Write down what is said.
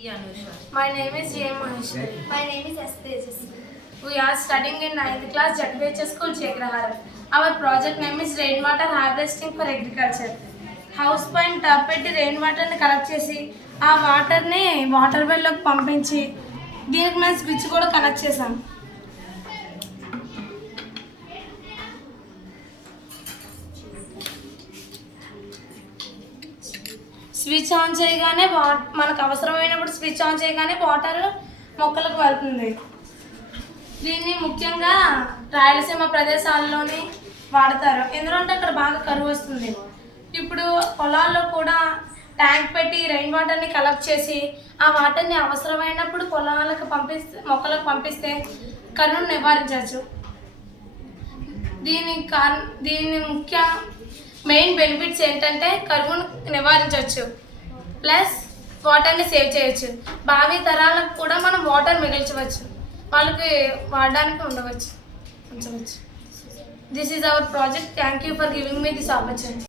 My name is J. Maheshwari. My name is S. Tejasvi. We are studying in 9th class ZPHS School, Chekraharam. Our project name is Rainwater Harvesting for Agriculture. House పైన tub పెట్టి rain వాటర్ని collect చేసి ఆ వాటర్ని water వెల్లోకి పంపించి దీనికి మేము switch కూడా కనెక్ట్ చేసాం. స్విచ్ ఆన్ చేయగానే మనకు అవసరమైనప్పుడు స్విచ్ ఆన్ చేయగానే వాటర్ మొక్కలకు వెళ్తుంది. దీన్ని ముఖ్యంగా రాయలసీమ ప్రదేశాల్లోని వాడతారు, ఎందుకంటే అక్కడ బాగా కరువు వస్తుంది. ఇప్పుడు పొలాల్లో కూడా ట్యాంక్ పెట్టి రెయిన్ వాటర్ని కలెక్ట్ చేసి ఆ వాటర్ని అవసరమైనప్పుడు పొలాలకు మొక్కలకు పంపిస్తే కరువును నివారించవచ్చు. దీని ముఖ్య మెయిన్ బెనిఫిట్స్ ఏంటంటే కరువును నివారించవచ్చు, ప్లస్ వాటర్ని సేవ్ చేయొచ్చు. భావి తరాలకు కూడా మనం వాటర్ మిగిల్చవచ్చు, వాళ్ళకి వాడడానికి ఉంచవచ్చు. This is our project. Thank you for giving me this opportunity.